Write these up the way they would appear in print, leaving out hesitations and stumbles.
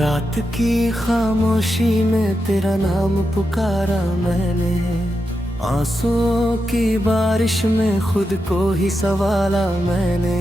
रात की खामोशी में तेरा नाम पुकारा मैंने, आंसुओं की बारिश में खुद को ही संवारा मैंने।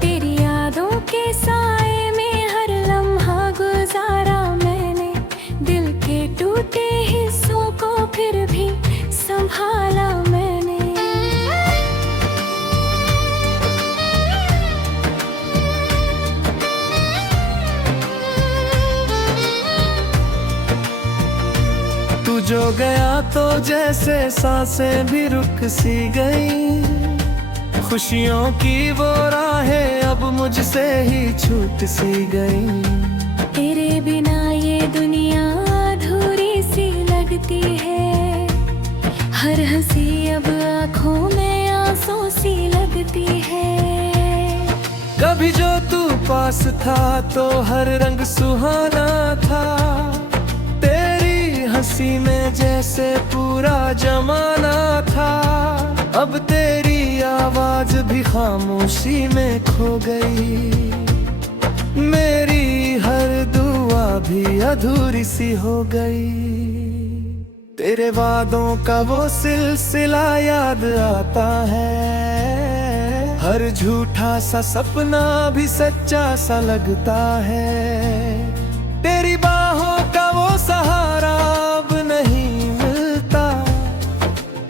तेरी यादों के साए में हर लम्हा गुजारा मैंने, दिल के टूटे हिस्सों को फिर भी संभाला मैंने। तू जो गया तो जैसे सांसें भी रुक सी गई, खुशियों की वो राहें अब मुझसे ही छूट सी गई। तेरे बिना ये दुनिया अधूरी सी लगती है, हर हंसी अब आँखों में आंसू सी लगती है। कभी जो तू पास था तो हर रंग सुहाना था, तेरी हंसी में जैसे पूरा जमाना था। अब तेरी आवाज भी खामोशी में खो गई, मेरी हर दुआ भी अधूरी सी हो गई। तेरे वादों का वो सिलसिला याद आता है, हर झूठा सा सपना भी सच्चा सा लगता है। तेरी बाहों का वो सहारा अब नहीं मिलता,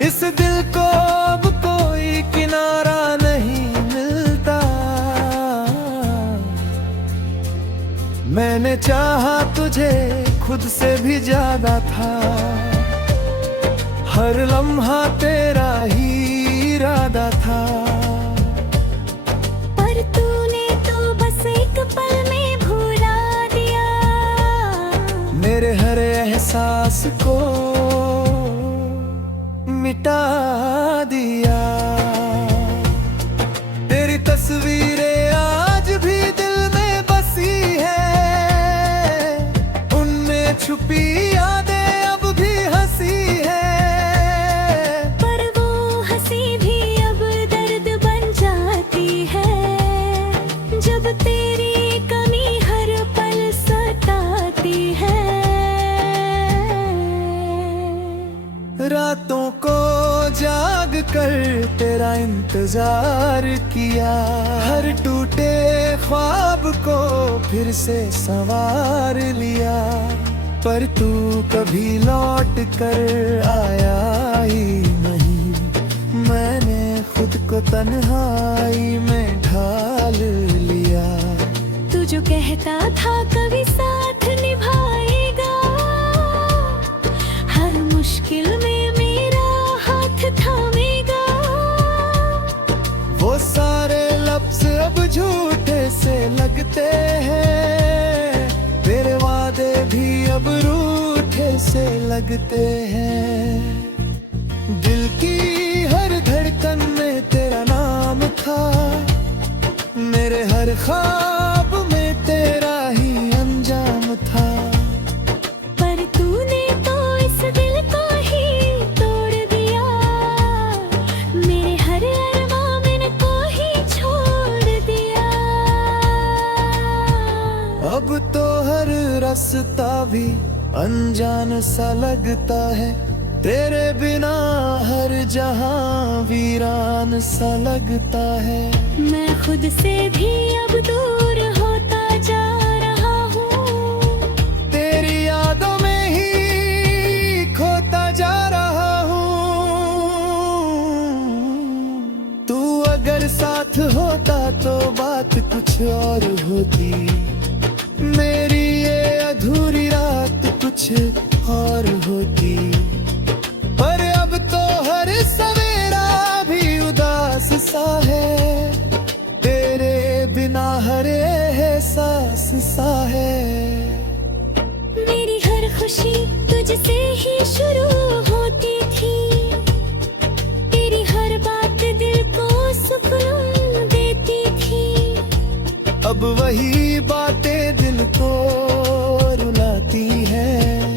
इस दिल को अब कोई किनारा नहीं मिलता। मैंने चाहा तुझे खुद से भी ज्यादा था, हर लम्हा तेरा ही इरादा था। पर तूने तो बस एक पल में भुला दिया, मेरे हर एहसास को मिटा दिया। तेरी तस्वीरें आज भी दिल में बसी है, उनमें छुपी यादें अब भी हंसी है। पर वो हंसी भी अब दर्द बन जाती है, जब तेरी कमी हर पल सताती है। रातों को जाग कर तेरा इंतजार किया, हर टूटे ख्वाब को फिर से संवार लिया। पर तू कभी लौट कर आया ही नहीं, मैंने खुद को तन्हाई में ढाल लिया। तू जो कहता था कभी साथ निभाएगा, हर मुश्किल में मेरा हाथ थामेगा। वो सारे लफ्ज अब झूठे से लगते हैं, तेरे वादे भी अब रूठे से लगते हैं। दिल की हर धड़कन में तेरा नाम था, मेरे हर ख्वाब में तेरा ही अंजाम था। पर तूने तो इस दिल को ही तोड़ दिया, मेरे हर अरमान को ही छोड़ दिया। अब तो हर रास्ता भी अनजान सा लगता है, तेरे बिना हर जहां वीरान सा लगता है। मैं खुद से भी अब दूर होता जा रहा हूँ, तेरी यादों में ही खोता जा रहा हूँ। तू अगर साथ होता तो बात कुछ और होती, मेरी ये अधूरी रात कुछ और होती। पर अब तो हर सवेरा भी उदास सा है, तेरे बिना हर एहसास सा है। मेरी हर खुशी तुझसे ही शुरू होती थी, तेरी हर बात दिल को सुकून देती थी। अब वही बातें दिल को रुलाती हैं,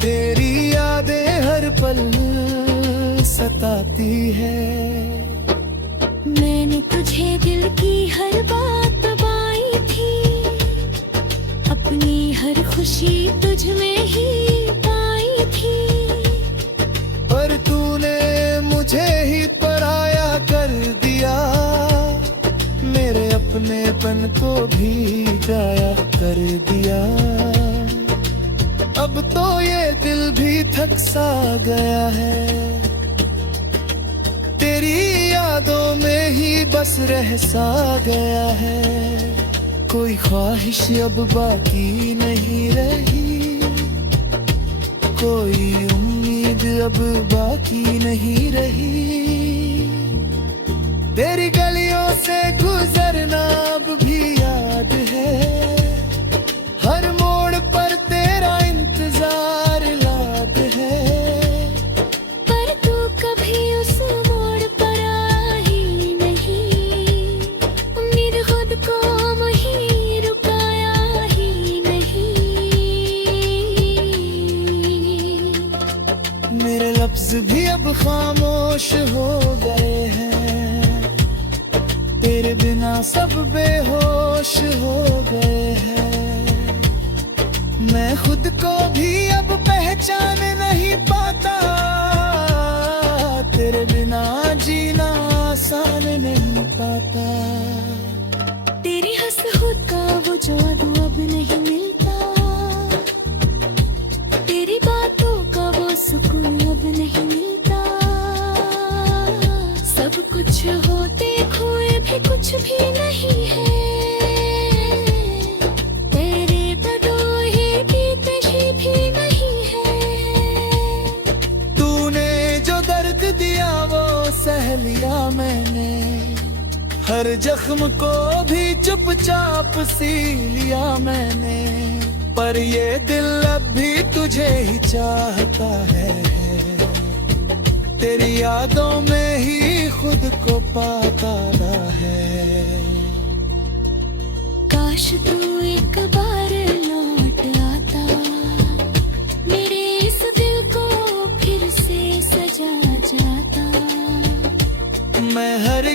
तेरी यादें तुझे दिल की हर बात बताई थी, अपनी हर खुशी तुझ में ही पाई थी। पर तूने मुझे ही पराया कर दिया, मेरे अपनेपन को भी जाया कर दिया। अब तो ये दिल भी थक सा गया है, तेरी यादों में ही बस रह सा गया है। कोई ख्वाहिश अब बाकी नहीं रही, कोई उम्मीद अब बाकी नहीं रही। तेरी गलियों से गुजरना अब भी याद है, हर मोड़ पर तेरा इंतजार याद है। पर तू कभी उस मोड़ पर आया ही नहीं, उम्मीद खुद को वहीं रुकाया ही नहीं। मेरे लफ्ज भी अब खामोश हो गए हैं, तेरे बिना सब बेहोश हो गए हैं। मैं खुद को भी अब पहचान नहीं पाता, तेरे बिना जीना आसान नहीं पाता। तेरी हंसहुद का वो जादू अब नहीं मिलता, तेरी बातों का वो सुकून अब नहीं मिलता। सब कुछ होते खोए भी कुछ भी नहीं है, तेरे बदोहे बीते भी नहीं है। तूने जो दर्द दिया वो सह लिया मैंने, हर जख्म को भी चुपचाप सी लिया मैंने। पर ये दिल अब भी तुझे ही चाहता है, तेरी यादों में ही खुद को पाता रहा है। काश तू एक बार लौट आता, मेरे इस दिल को फिर से सजा जाता। मैं हर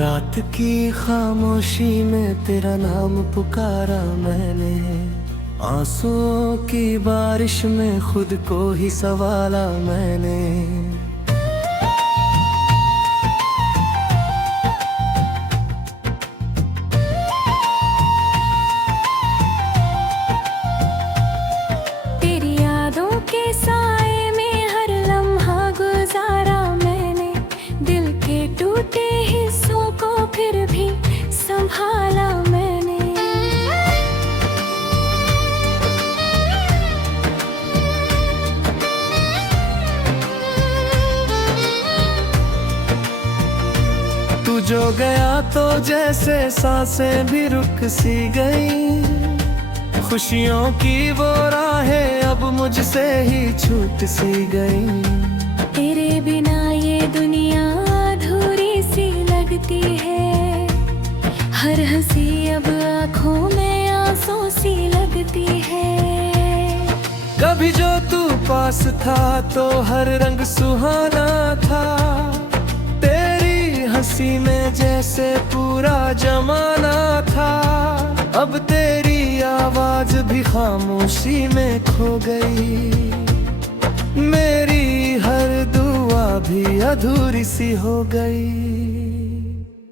रात की खामोशी में तेरा नाम पुकारा मैंने, आंसुओं की बारिश में खुद को ही संवारा मैंने। तेरी यादों के साए में हर लम्हा गुजारा मैंने, दिल के टूटे हिस्सों को फिर भी संभाला मैंने। तू जो गया तो जैसे सांसें भी रुक सी गई, खुशियों की वो राहें अब मुझसे ही छूट सी गई। तेरे बिना ये दुनिया अधूरी सी लगती है, हर हंसी अब आँखों में आंसू सी लगती है। कभी जो तू पास था तो हर रंग सुहाना था, तेरी हंसी में जैसे पूरा जमाना था। अब तेरी आवाज भी खामोशी में खो गई, मेरी हर दुआ भी अधूरी सी हो गई।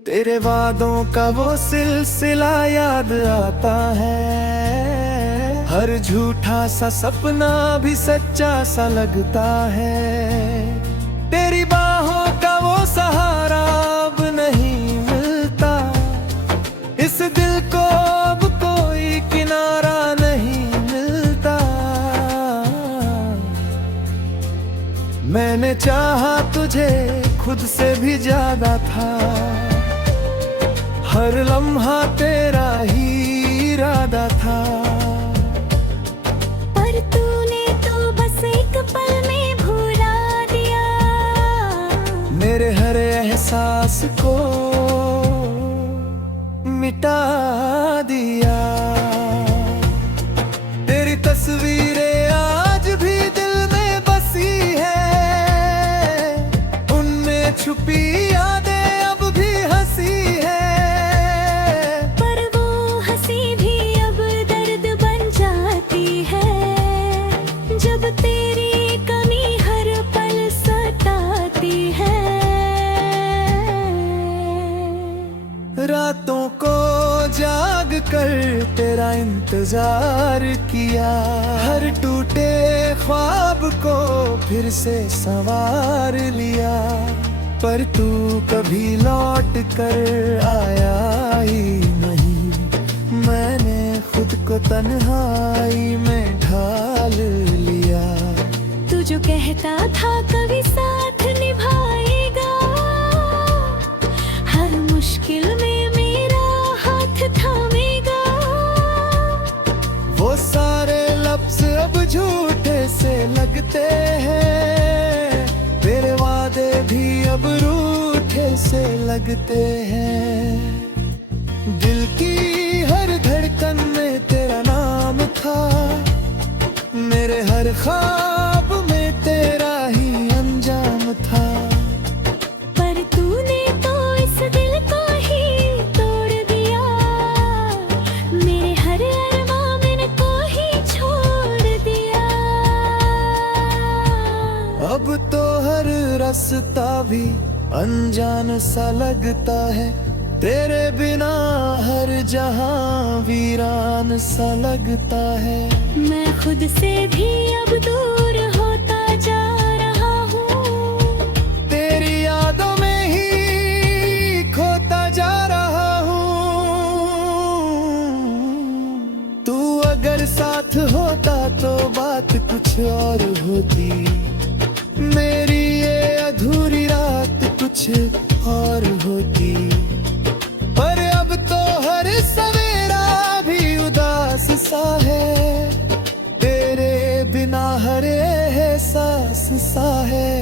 तेरे वादों का वो सिलसिला याद आता है, हर झूठा सा सपना भी सच्चा सा लगता है। तेरी बाहों का वो सहारा अब नहीं मिलता, इस दिल को अब कोई किनारा नहीं मिलता। मैंने चाहा तुझे खुद से भी ज्यादा था, हर लम्हा तेरा ही इरादा था। को मिटा दिया। तेरी तस्वीरें आज भी दिल में बसी है, उनमें छुपी यादें अब भी हंसी है। पर वो हंसी भी अब दर्द बन जाती है, जब तेरी कमी हर पल सताती है। रातों को जाग कर तेरा इंतजार किया, हर टूटे ख्वाब को फिर से संवार लिया। पर तू कभी लौट कर आया ही नहीं, मैंने खुद को तन्हाई में ढाल लिया। तू जो कहता था कभी साथ निभाएगा, हर मुश्किल में मेरा हाथ थामेगा। वो सारे लफ्ज अब झूठे से लगते हैं, तेरे वादे भी अब रूठे से लगते हैं। दिल की हर धड़कन में तेरा नाम था, मेरे हर ख्वाब में तेरा ही अंजाम था। पर तूने तो इस दिल को ही तोड़ दिया, मेरे हर अरमान को ही छोड़ दिया। अब तो हर रास्ता भी अनजान सा लगता है, तेरे बिना हर जहां वीरान सा लगता है। मैं खुद से भी अब दूर होता जा रहा हूँ, तेरी यादों में ही खोता जा रहा हूँ। तू अगर साथ होता तो बात कुछ और होती, मेरी ये अधूरी रात कुछ और होती। पर अब तो हर सवेरा भी उदास सा है, तेरे बिना हर एहसास सा है।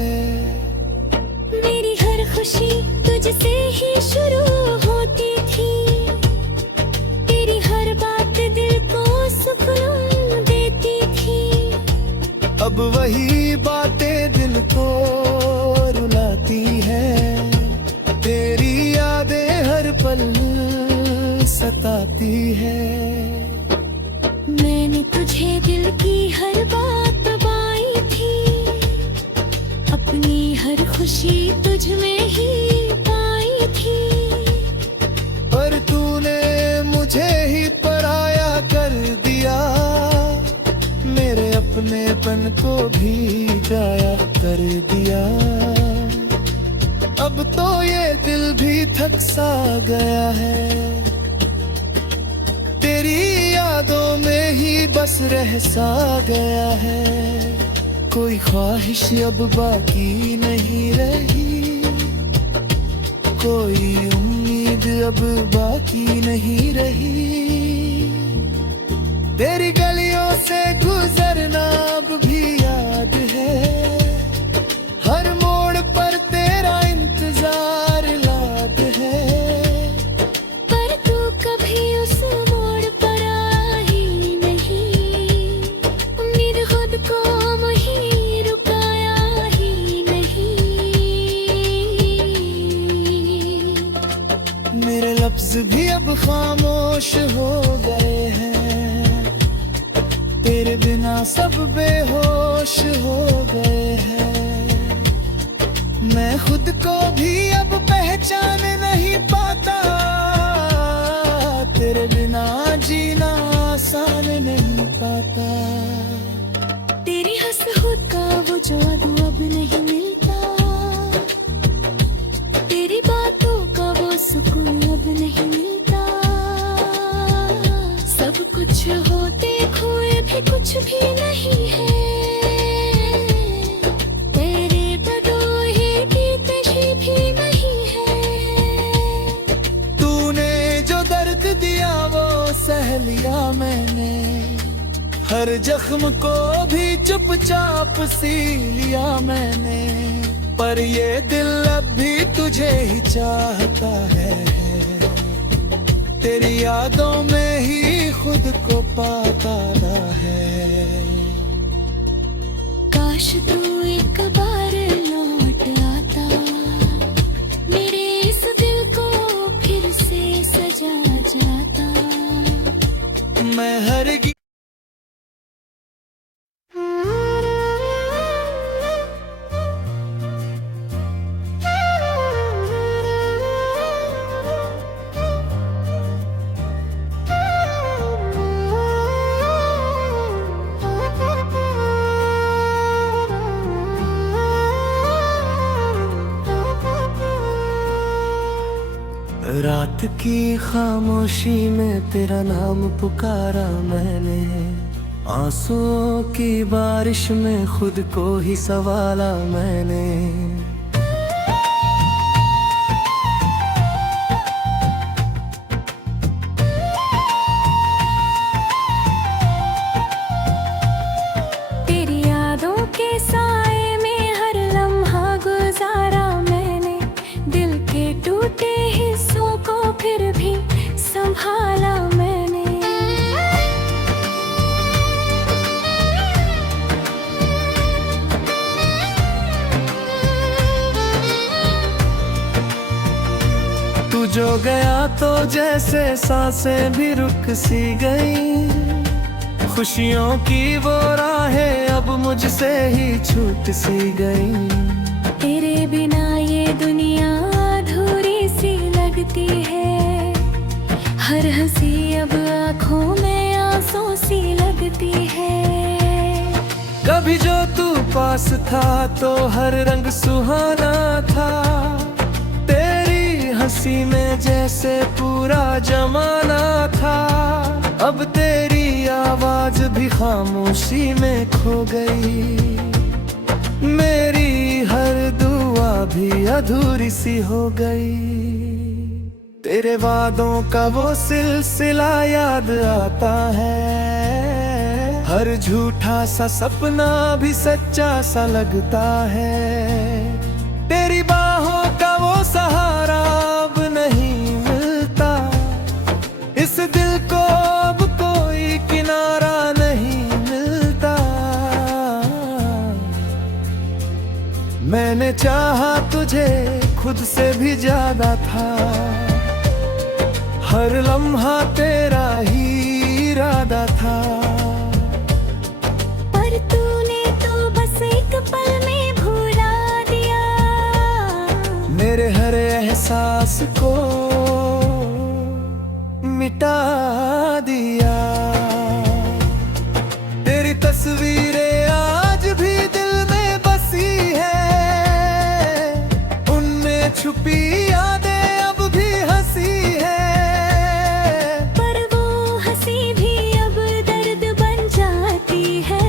मेरी हर खुशी तुझसे ही शुरू होती थी, तेरी हर बात दिल को सुकून देती थी। अब वही बातें दिल को रुलाती हैं, तेरी यादें हर पल सताती है। मैंने तुझे दिल की हर बात बताई थी, अपनी हर खुशी तुझ में ही पाई थी। पर तूने मुझे ही पराया कर दिया, मेरे अपनेपन को भी जाया कर दिया। अब तो ये दिल भी थक सा गया है, तेरी यादों में ही बस रह सा गया है। कोई ख्वाहिश अब बाकी नहीं रही, कोई उम्मीद अब बाकी नहीं रही। तेरी गलियों से गुजरना अब भी याद है, हर मोड़ पर तेरा इंतजार याद है। पर तू कभी उस मोड़ पर आ ही नहीं, उम्मीद खुद को वहीं रुकाया ही नहीं। मेरे लफ्ज भी अब खामोश हो गए हैं, तेरे बिना सब बेहोश हो गए हैं। मैं खुद को भी अब पहचान नहीं पाता, तेरे बिना जीना आसान नहीं पाता। तेरी हंसहुद का वो जादू अब नहीं मिलता, तेरी बातों का वो सुकून अब नहीं मिलता। सब कुछ होते खोए भी कुछ भी नहीं है, तेरे बदोहे की कशी भी नहीं है। तूने जो दर्द दिया वो सह लिया मैंने, हर जख्म को भी चुपचाप सी लिया मैंने। पर ये दिल अब भी तुझे ही चाहता है। तेरी यादों में ही खुद को पाता है। काश तू एक बार लौट आता, मेरे इस दिल को फिर से सजा जाता। मैं हर रात की खामोशी में तेरा नाम पुकारा मैंने, आंसुओं की बारिश में खुद को ही संवारा मैंने। तेरी यादों के साए में हर लम्हा गुजारा मैंने, दिल के टूटे हिस्सों को फिर भी संभाला मैंने। तू जो गया तो जैसे सांसें भी रुक सी गई, खुशियों की वो राहें अब मुझसे ही छूट सी गई। तेरे बिना ये दुनिया अधूरी सी लगती है, हर हंसी अब आँखों में आंसू सी लगती है। कभी जो तू पास था तो हर रंग सुहाना था, तेरी हंसी में जैसे पूरा जमाना था। अब तेरी आवाज भी खामोशी में खो गई, मेरी हर दुआ भी अधूरी सी हो गई। तेरे वादों का वो सिलसिला याद आता है, हर झूठा सा सपना भी सच्चा सा लगता है। तेरी बाहों का वो सहारा अब नहीं मिलता, इस दिल को अब कोई किनारा नहीं मिलता। मैंने चाहा तुझे खुद से भी ज्यादा था, हर लम्हा तेरा ही इरादा था। पर तूने तो बस एक पल में भुला दिया, मेरे हर एहसास को मिटा दिया। तेरी तस्वीरें आज भी दिल में बसी है, उनमें छुपी यादें अब भी हंसी है। पर वो हंसी भी अब दर्द बन जाती है,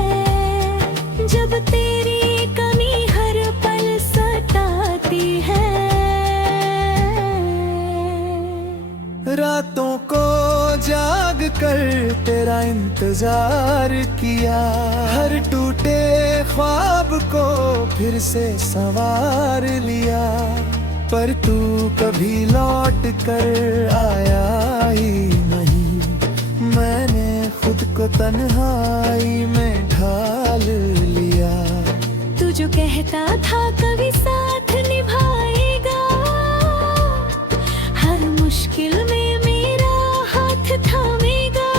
जब तेरी कमी हर पल सताती है। रातों को जाग कर तेरा इंतजार किया, हर टूटे ख्वाब को फिर से संवार लिया। पर तू कभी लौट कर आया ही नहीं, मैंने खुद को तन्हाई में ढाल लिया। तू जो कहता था कभी साथ निभाएगा, हर मुश्किल में मेरा हाथ थामेगा।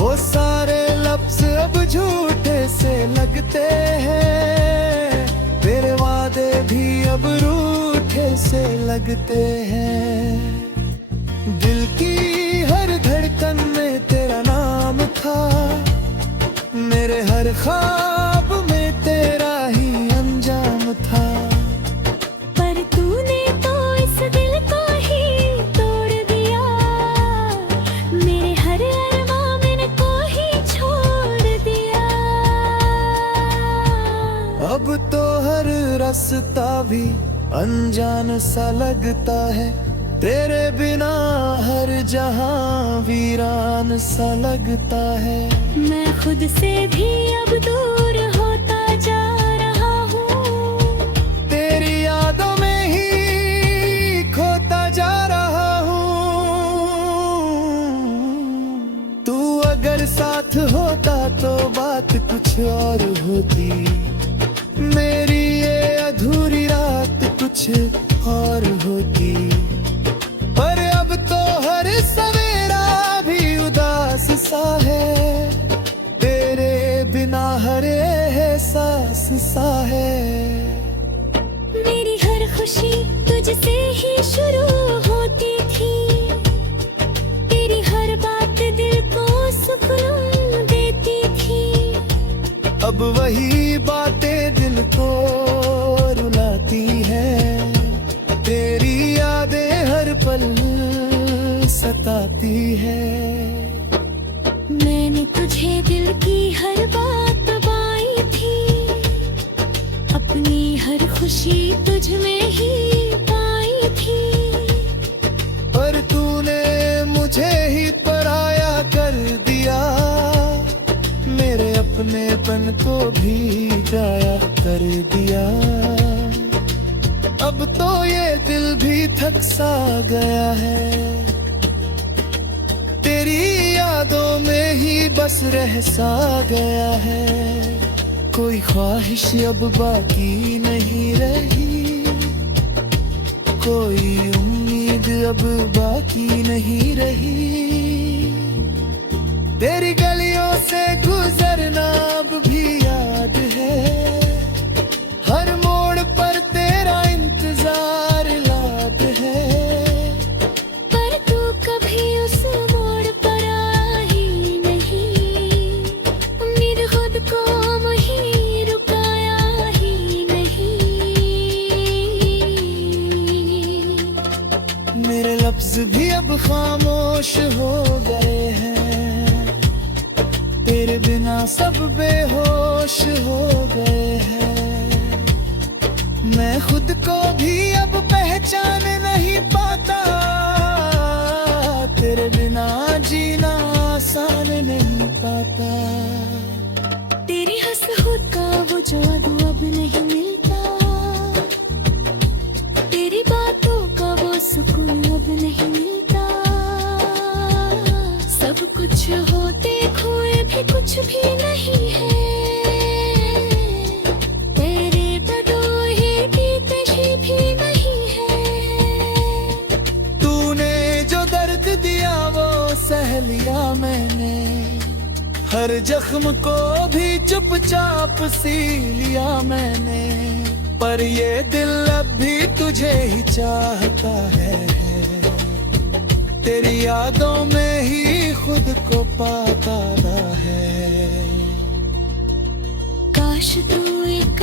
वो सारे लफ्ज अब झूठे से लगते हैं, तेरे वादे भी अब रूठे से लगते हैं। दिल की हर धड़कन में तेरा नाम था, मेरे हर ख्वाब में तेरा ही अंजाम था। पर तूने तो इस दिल को ही तोड़ दिया, मेरे हर अरमान को ही छोड़ दिया। अब तो हर रास्ता भी अनजान सा लगता है, तेरे बिना हर जहां वीरान सा लगता है। मैं खुद से भी अब दूर होता जा रहा हूँ, अगर साथ होता तो बात कुछ और होती, मेरी ये अधूरी रात कुछ और होती। पर अब तो हर सवेरा भी उदास सा है, तेरे बिना हर एहसास सा है। मेरी हर खुशी तुझसे ही शुरू होती थी, तेरी हर बात दिल को सुकून देती थी। अब वही बातें दिल को रुलाती हैं, तेरी यादें हर पल सताती है। मैंने तुझे दिल की हर बात बताई थी, अपनी हर खुशी तुझ में ही पाई थी। पर तूने मुझे ही पराया कर दिया, मेरे अपनेपन को भी जाया कर दिया। अब तो ये दिल भी थक सा गया है, तेरी यादों में ही बस रह सा गया है। कोई ख्वाहिश अब बाकी नहीं रही, कोई उम्मीद अब बाकी नहीं रही। तेरी गलियों से गुजरना अब भी याद है, हर मोड़ पर तेरा इंतजार याद है। पर तू कभी उस मोड़ पर आया ही नहीं, उम्मीद खुद को वहीं रुकाया ही नहीं। मेरे लफ्ज भी अब खामोश हो गए हैं, तेरे बिना सब बेहोश हो गए हैं। मैं खुद को भी अब पहचान नहीं पाता, तेरे बिना जीना आसान नहीं पाता। तेरी हंसहुद का वो जादू अब नहीं मिलता, तेरी बातों का वो सुकून अब नहीं मिलता। सब कुछ होते खोए भी कुछ भी नहीं है, तेरे बदोहे की कशी भी नहीं है। तूने जो दर्द दिया वो सह लिया मैंने, हर जख्म को भी चुपचाप सी लिया मैंने। पर ये दिल अब भी तुझे ही चाहता है, तेरी यादों में ही खुद को पाता है। काश तू एक